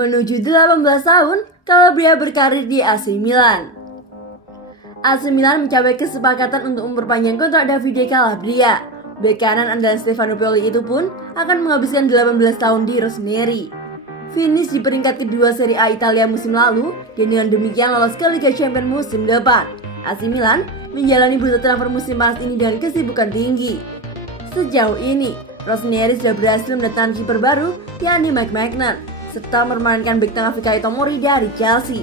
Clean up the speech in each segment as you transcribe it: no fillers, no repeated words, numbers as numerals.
Menuju 18 tahun, Calabria berkarir di AC Milan. AC Milan mencapai kesepakatan untuk memperpanjang kontrak Davide Calabria. Bek kanan andalan Stefano Pioli itu pun akan menghabiskan 18 tahun di Rossoneri. Finish di peringkat kedua Serie A Italia musim lalu dan dengan demikian lolos ke Liga Champions musim depan. AC Milan menjalani bursa transfer musim panas ini dengan kesibukan tinggi. Sejauh ini, Rossoneri sudah berhasil mendatangkan kiper baru yakni Mike Maignan serta memainkan bek tengah Fikayo Tomori dari Chelsea.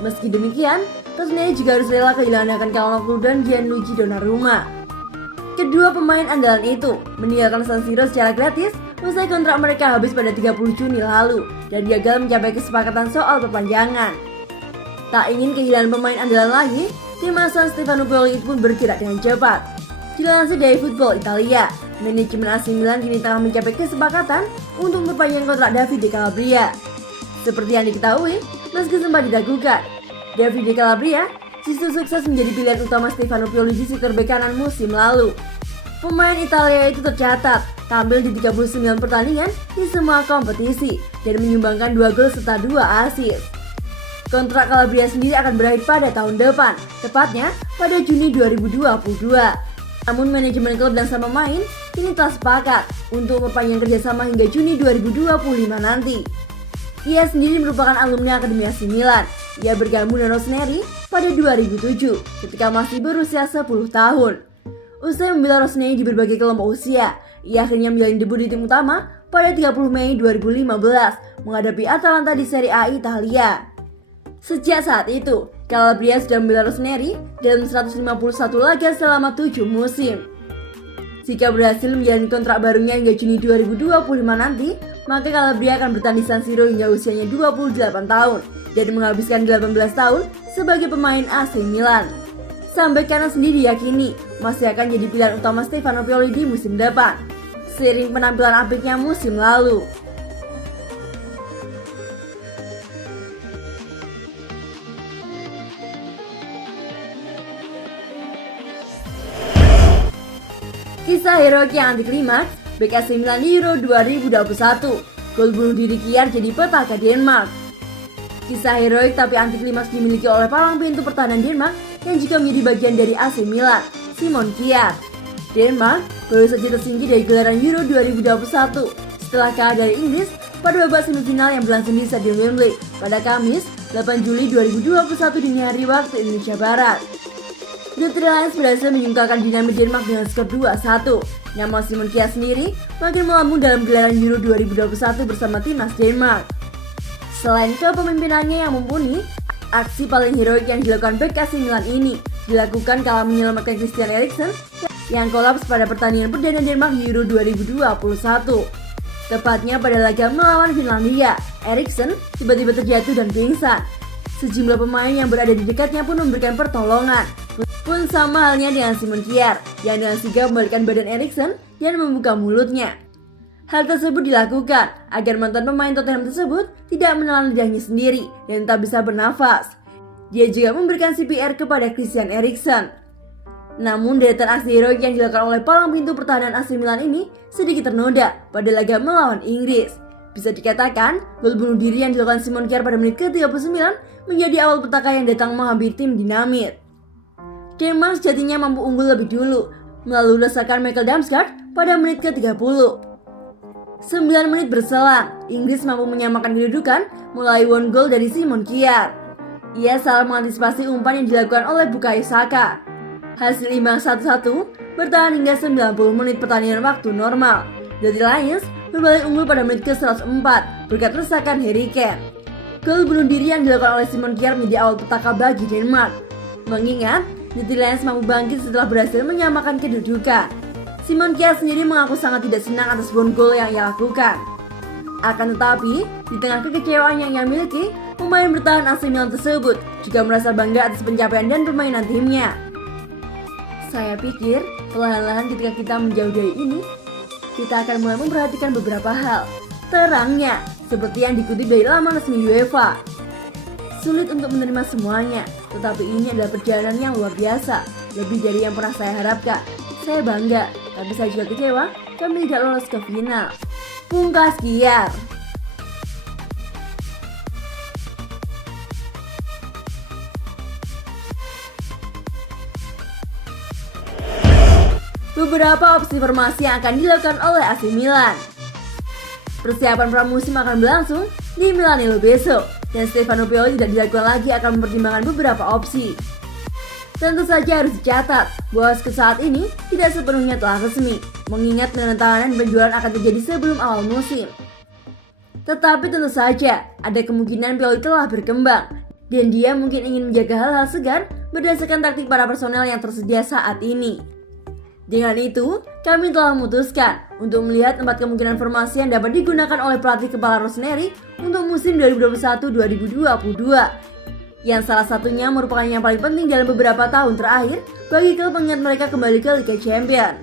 Meski demikian, Rossoneri juga harus rela kehilangan Calhanoglu dan Gianluigi Donnarumma. Kedua pemain andalan itu meninggalkan San Siro secara gratis usai kontrak mereka habis pada 30 Juni lalu dan gagal mencapai kesepakatan soal perpanjangan. Tak ingin kehilangan pemain andalan lagi, tim asuhan Stefano Pioli pun bergerak dengan cepat. Dilansir dari Football Italia, manajemen AC Milan kini tengah mencapai kesepakatan untuk memperpanjang kontrak Davide Calabria. Seperti yang diketahui, meski sempat diragukan, Davide Calabria justru sukses menjadi pilihan utama Stefano Pioli di sektor bek kanan musim lalu. Pemain Italia itu tercatat tampil di 39 pertandingan di semua kompetisi dan menyumbangkan 2 gol serta 2 assist. Kontrak Calabria sendiri akan berakhir pada tahun depan, tepatnya pada Juni 2022. Namun manajemen klub dan sang pemain kini telah sepakat untuk memperpanjang kerjasama hingga Juni 2025 nanti. Ia sendiri merupakan alumni Akademi AC Milan. Ia bergabung dengan Rossoneri pada 2007 ketika masih berusia 10 tahun. Usai membela Rossoneri di berbagai kelompok usia, ia akhirnya menjalani debut di tim utama pada 30 Mei 2015 menghadapi Atalanta di Serie A Italia. Sejak saat itu, Calabria sudah membela Rossoneri dalam 151 laga selama 7 musim. Jika berhasil menjalani kontrak barunya hingga Juni 2025 nanti, maka Calabria akan bertanding di San Siro hingga usianya 28 tahun dan menghabiskan 18 tahun sebagai pemain AC Milan. Sang bek kanan sendiri yakini masih akan jadi pilihan utama Stefano Pioli di musim depan, seiring penampilan apiknya musim lalu. Kisah heroik yang anti klimaks, bek AC Milan di Euro 2021, gol bunuh diri Kjær jadi petaka Denmark. Kisah heroik tapi anti klimaks dimiliki oleh palang pintu pertahanan Denmark yang juga menjadi bagian dari AC Milan, Simon Kjær. Denmark baru saja tersingkir dari gelaran Euro 2021 setelah kalah dari Inggris pada babak semifinal yang berlangsung di Stadion Wembley pada Kamis 8 Juli 2021 dini hari waktu Indonesia Barat. The Three Lions berhasil menyingkirkan dinamit Denmark dengan skor 2-1. Nama Simon Kjær sendiri makin melambung dalam gelaran Euro 2021 bersama timnas Denmark. Selain kepemimpinannya yang mumpuni, aksi paling heroik yang dilakukan bek AC Milan ini dilakukan kala menyelamatkan Christian Eriksen yang kolaps pada pertandingan perdana Denmark di Euro 2021. Tepatnya pada laga melawan Finlandia, Eriksen tiba-tiba terjatuh dan pingsan. Sejumlah pemain yang berada di dekatnya pun memberikan pertolongan. Pun sama halnya dengan Simon Kjær yang dengan sigap membalikkan badan Eriksen dan membuka mulutnya. Hal tersebut dilakukan agar mantan pemain Tottenham tersebut tidak menelan lidahnya sendiri dan tak bisa bernafas. Dia juga memberikan CPR kepada Christian Eriksen. Namun deretan aksi heroik yang dilakukan oleh palang pintu pertahanan AC Milan ini sedikit ternoda pada laga melawan Inggris. Bisa dikatakan, gol bunuh diri yang dilakukan Simon Kjær pada menit ke-39 menjadi awal petaka yang datang menghampiri tim dinamit. Denmark sejatinya mampu unggul lebih dulu melalui lesakan Michael Damsgaard pada menit ke-30. 9 menit berselang, Inggris mampu menyamakan kedudukan melalui one goal dari Simon Kjær. Ia salah mengantisipasi umpan yang dilakukan oleh Bukayo Saka. Hasil imbang 1-1 bertahan hingga 90 menit pertandingan waktu normal. The Lions berbalik unggul pada menit ke-104 berkat resakan Harry Kane. Gol bunuh diri yang dilakukan oleh Simon Kjær menjadi awal petaka bagi Denmark. Mengingat, The Lions mampu bangkit setelah berhasil menyamakan kedudukan. Simon Kjær sendiri mengaku sangat tidak senang atas one goal yang ia lakukan. Akan tetapi, di tengah kekecewaan yang ia miliki, pemain bertahan AC Milan tersebut juga merasa bangga atas pencapaian dan permainan timnya. Saya pikir, perlahan-lahan ketika kita menjauh dari ini, kita akan mulai memperhatikan beberapa hal. Terangnya, seperti yang dikutip dari laman resmi UEFA. Sulit untuk menerima semuanya, tetapi ini adalah perjalanan yang luar biasa, lebih dari yang pernah saya harapkan. Saya bangga, tapi saya juga kecewa kami tidak lolos ke final. Pungkas Kjær. beberapa opsi formasi yang akan dilakukan oleh AC Milan. Persiapan pramusim akan berlangsung di Milanello besok, dan Stefano Pioli tidak diragukan lagi akan mempertimbangkan beberapa opsi. Tentu saja harus dicatat bahwa saat ini tidak sepenuhnya telah resmi, mengingat penandatanganan dan penjualan akan terjadi sebelum awal musim. Tetapi tentu saja ada kemungkinan Pioli telah berkembang, dan dia mungkin ingin menjaga hal-hal segar berdasarkan taktik para personel yang tersedia saat ini. Dengan itu, kami telah memutuskan untuk melihat 4 kemungkinan formasi yang dapat digunakan oleh pelatih kepala Rossoneri untuk musim 2021-2022, yang salah satunya merupakan yang paling penting dalam beberapa tahun terakhir bagi klub mengingat mereka kembali ke Liga Champions.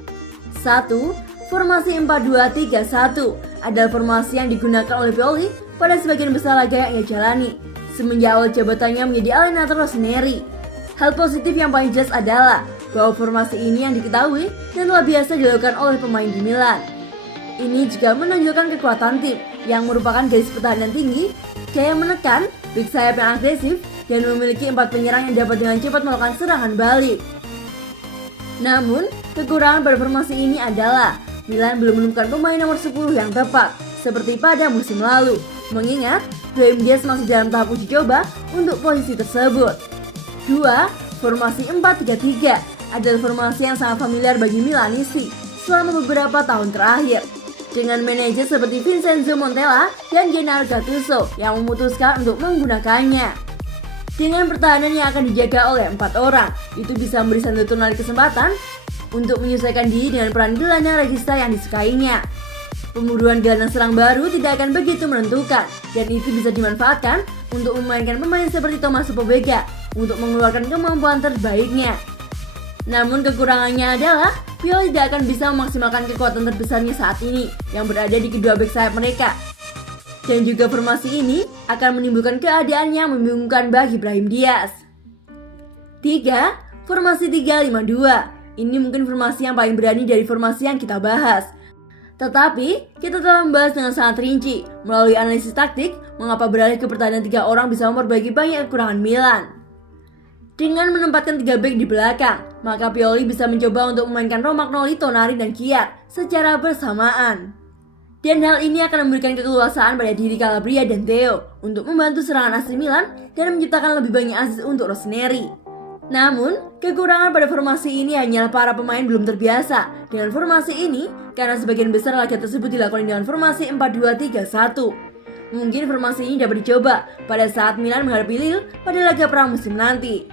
1. Formasi 4-2-3-1 adalah formasi yang digunakan oleh Pioli pada sebagian besar laga yang ia jalani semenjak awal jabatannya menjadi alienator Rossoneri. Hal positif yang paling jelas adalah bahwa formasi ini yang diketahui dan telah biasa dilakukan oleh pemain di Milan. Ini juga menunjukkan kekuatan tim yang merupakan garis pertahanan tinggi, gaya menekan, bek sayap yang agresif, dan memiliki 4 penyerang yang dapat dengan cepat melakukan serangan balik. Namun, kekurangan pada formasi ini adalah Milan belum menemukan pemain nomor 10 yang tepat, seperti pada musim lalu, mengingat Brahim Diaz masih dalam tahap uji coba untuk posisi tersebut. 2. Formasi 4-3-3 adalah formasi yang sangat familiar bagi Milanisti selama beberapa tahun terakhir, dengan manajer seperti Vincenzo Montella dan Gennaro Gattuso yang memutuskan untuk menggunakannya. Dengan pertahanan yang akan dijaga oleh 4 orang, itu bisa memberi Sandro Tonali kesempatan untuk menyesuaikan diri dengan peran gelandang regista yang disukainya. Pemburuan gelandang serang baru tidak akan begitu menentukan, dan itu bisa dimanfaatkan untuk memainkan pemain seperti Tommaso Pobega untuk mengeluarkan kemampuan terbaiknya. Namun kekurangannya adalah Pioli tidak akan bisa memaksimalkan kekuatan terbesarnya saat ini yang berada di kedua bek sayap mereka. Dan juga formasi ini akan menimbulkan keadaan yang membingungkan bagi Brahim Diaz. 3. Formasi 3-5-2. Ini mungkin formasi yang paling berani dari formasi yang kita bahas. Tetapi, kita telah membahas dengan sangat rinci melalui analisis taktik mengapa beralih ke pertahanan 3 orang bisa memperbaiki banyak kekurangan Milan. Dengan menempatkan 3 bek di belakang, maka Pioli bisa mencoba untuk memainkan Romagnoli, Tonali, dan Kiar secara bersamaan. Dan hal ini akan memberikan keleluasaan pada diri Calabria dan Theo untuk membantu serangan AC Milan dan menciptakan lebih banyak asis untuk Rossoneri. Namun, kekurangan pada formasi ini hanyalah para pemain belum terbiasa dengan formasi ini karena sebagian besar laga tersebut dilakukan dengan formasi 4-2-3-1. Mungkin formasi ini dapat dicoba pada saat Milan menghadapi Lille pada laga pramusim nanti.